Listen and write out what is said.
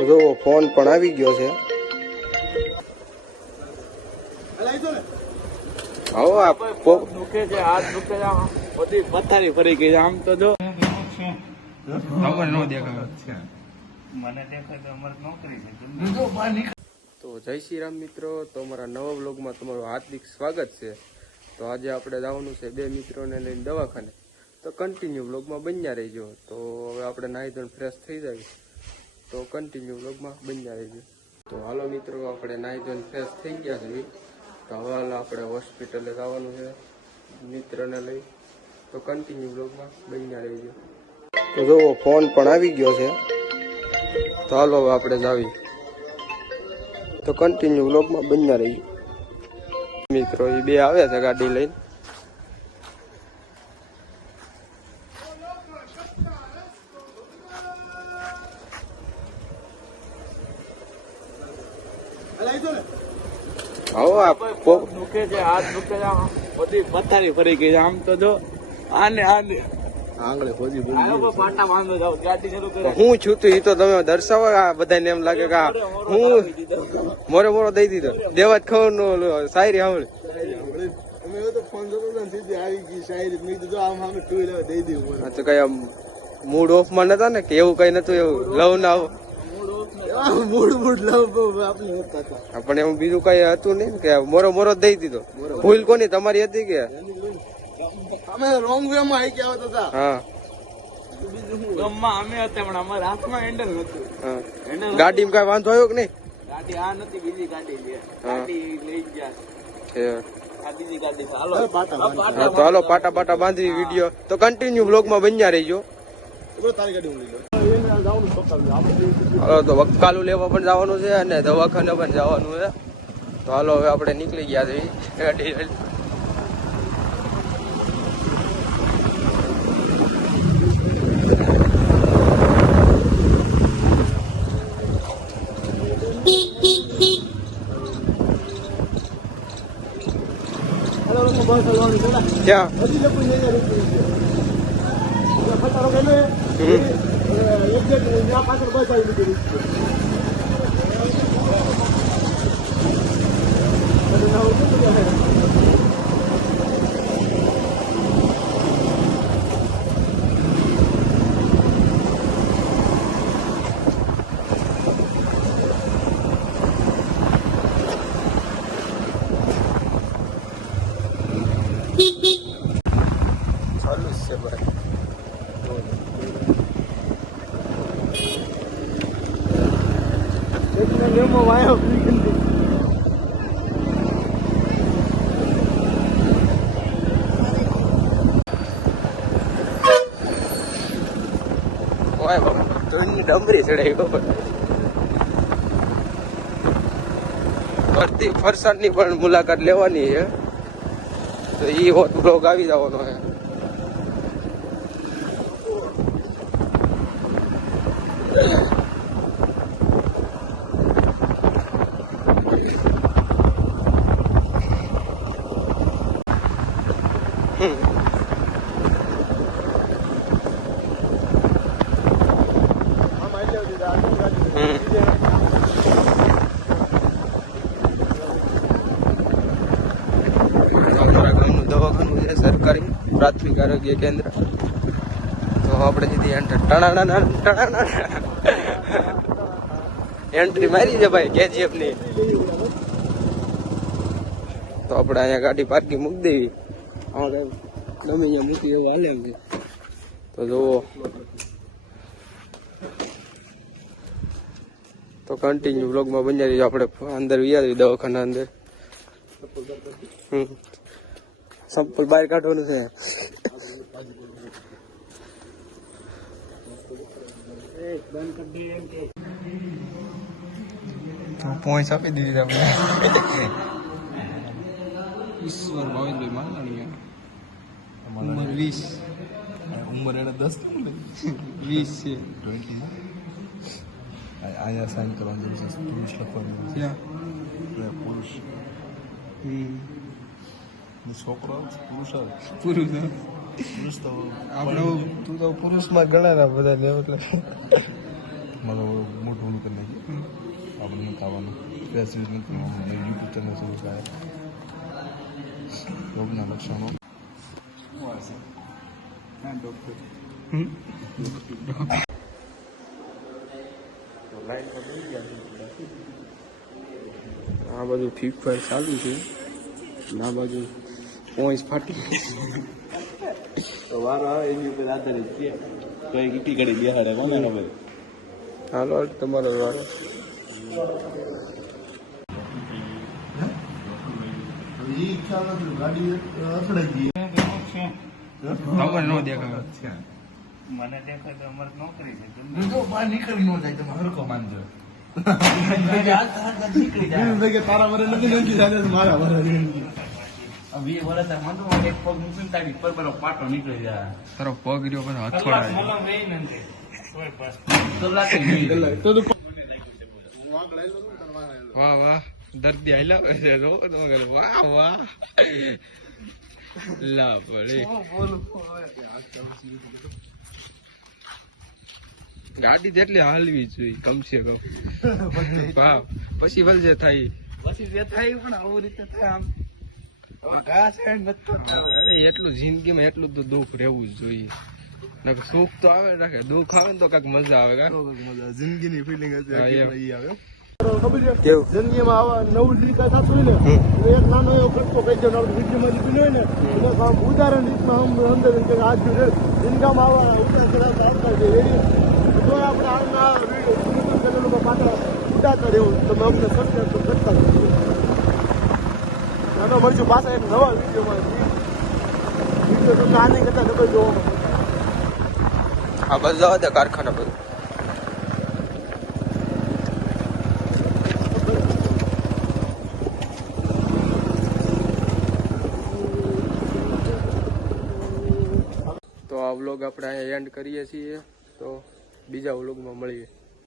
તો જો ફોન પણ આવી ગયો છે. આવો આ પોપ દુખે છે, હાથ દુખે છે, બધી પથારી ફરી ગઈ છે. આમ તો જો નો દેખાય મને દેખાય તો અમારી નોકરી છે. તો જય શ્રી રામ મિત્રો, તો અમારા નવા વ્લોગમાં તમારું હાર્દિક સ્વાગત છે. તો આજે આપણે જવાનું છે બે મિત્રોને લઈને દવાખાને, તો કન્ટિન્યુ વ્લોગમાં બન્યા રહીજો. તો હવે આપણે નાહી ધોઈને ફ્રેશ થઈ જાય, તો કન્ટિન્યુ વ્લોગમાં બન્યા રહીજો. તો હાલો મિત્રો, આપણે નાહી ધોઈને ફ્રેશ થઈ ગયા છે. તો હવે હાલો આપણે હોસ્પિટલે જવાનું છે મિત્રને લઈ, તો કન્ટિન્યુ વ્લોગમાં બન્યા રહીજો. તો જો ફોન પણ આવી ગયો છે. તો હાલો હવે આપણે જાવી, તો કન્ટિન્યુ વ્લોગમાં બન્યા રહીએ. મિત્રો એ બે આવે છે ગાડી લઈને. આવો આ પોપ દુખે છે, હાથ દુખે છે, બધી પથારી ફરી ગઈ છે. આમ તો જો આને આંગળે ખોજી પાટા બાંધો જાવ, ગાડી શરૂ કરે. હું છું તો એ તો તમે દર્શાવો. આ બધાને એમ લાગે કે આ હું મોરે મોરો દઈ દીધો. દેવા જ ખબર નો શાયરી સાંભળે. તો કઈ આમ મૂડ ઓફ માં નતા ને, કે એવું કઈ નતું, એવું લવ ના પણ એવું બીજું કઈ હતું નહીં કે મોરો મોરો દઈ દીધો. ભૂલ કોની, તમારી હતી કે? અમે રોંગ વે માં આવી ગયા હતા. હા, ગમમાં અમે હતા પણ અમારા હાથમાં હેન્ડલ નતું. ગાડીમાં કઈ વાંધો આવ્યો કે નહીં? ગાડી આ નથી, બીજી ગાડી છે. ગાડી લઈ ગયા છે. આ બીજી ગાડી છે. હાલો હા, તો હાલો પાટા પાટા બાંધી વિડીયો, તો કન્ટિન્યુ બ્લોગમાં બન્યા રહીજો. હાલો, તો વક્કાલું લેવા પણ જવાનું છે અને દવાખાને પણ જવાનું છે. તો હાલો હવે આપણે નીકળી ગયા છે ગાડી. ક્યાં? ચાલુ છે ભાઈ. ડમરી ચડાવી ફરતી ફરસાણ ની પણ મુલાકાત લેવાની છે. તો ઈ હોત બ્લોગ આવી જવાનો છે. દવાખાનું છે સરકારી પ્રાથમિક આરોગ્ય કેન્દ્ર. તો આપણે સીધી એન્ટ્રી મારી છે ભાઈ કેજીએફ ની. તો આપણે અહીંયા ગાડી પાર્કિંગ મૂકી દેવી. ગમે અહીંયા મૂકી દેવું હાલે એમ છે. તો જુઓ, તો કન્ટિન્યુ બ્લોગમાં બની રહીશું. આપણે અંદર વ્યાવી દવાખાના અંદર. સંપલ બહાર કાઢવાનું છે. પોઈન્ટ આપી દીધી તમને. ઈશ્વર ભાવેશભાઈ માનલાણી, ઉંમર 20. ઉંમર એને 10 20 છે. 20. અહીંયા સાઈન કરવાનું છે, પુરુષ લખવાનું છે. પુરુષ છોકરો પુરુષ પુરુષ પુરુષ તો આપણે તું તો પુરુષમાં ગણાના બધા એટલે મારો મોટું કરી નાખ્યું. આવવાનું સ્ટ્રેસ યુઝ નથી કરવાનું યુટ્યુબ ચેનલ શરૂ થાય રોગના લક્ષણો આ બધું ફ્રી ફાયર ચાલુ છે આ બાજુ પોઈન્ટ ફાટી તો વારો આવે એની ઉપર આધારિત છે કોઈ ગીટી કરી બેહાડે કોને ખબર હાલો તમારો વારો ખબર ન દેખાય મને દેખાય તો અમારે નોકરી છે બહાર નીકળી ન જાય તમે હરકો માનજો નીકળી જાય તારા વરે નથી મારા વરે હવે એ વરસ મંદુ એક પગ મૂકીને તારી પર બરો પાટો નીકળી જાય તારો પગ રહ્યો બધો હથોડા મલમ વેઈ નથી કોઈ પાસ કલાકે નહીં વાહ વાહ દર્દી આયલા છે તો વાહ વાહ લા પડે ગાડી જેટલી હાલવી જોઈએ કમસે કમ વાહ પછી વલજે થાય પછી જે થાય પણ આવું રીતે થાય આમ ઘાસ હેન્ડ નથી અરે એટલું જિંદગીમાં એટલું તો દુઃખ રહેવું જ જોઈએ નકર સુખ તો આવે રાખે દુઃખ આવે ને તો કાંઈક મજા આવે કા જિંદગીની ફિલિંગ હા, હતી આવે કેવું જિંદગીમાં આવા નવું જીતા થતું હોય ને તો એક નાનો એવો ખર્ચો કહી દો વિડીયોમાં લીધું હોય ને એટલે આમ ઉદાહરણ રીતમાં આમ અંદર કે આ જિંદગામાં આવા ઉદાહરણ આવતા છે એ જો આપણે આવના વિડીયો ચેનલોમાં પાછળ ઉડાતા રહેવું તમે અમને સબસ્ક્રાઈબ કરતા રહેજો નાનો મળશું પાછા એક નવા વિડીયોમાં વિડીયો તમને આની કરતા ડબલ જોવા મળે આ બસ જવા દે કારખાના બધું તો આ વ્લોગ આપણે અહીંયા એન્ડ કરીએ છીએ તો બીજા વ્લોગમાં મળીએ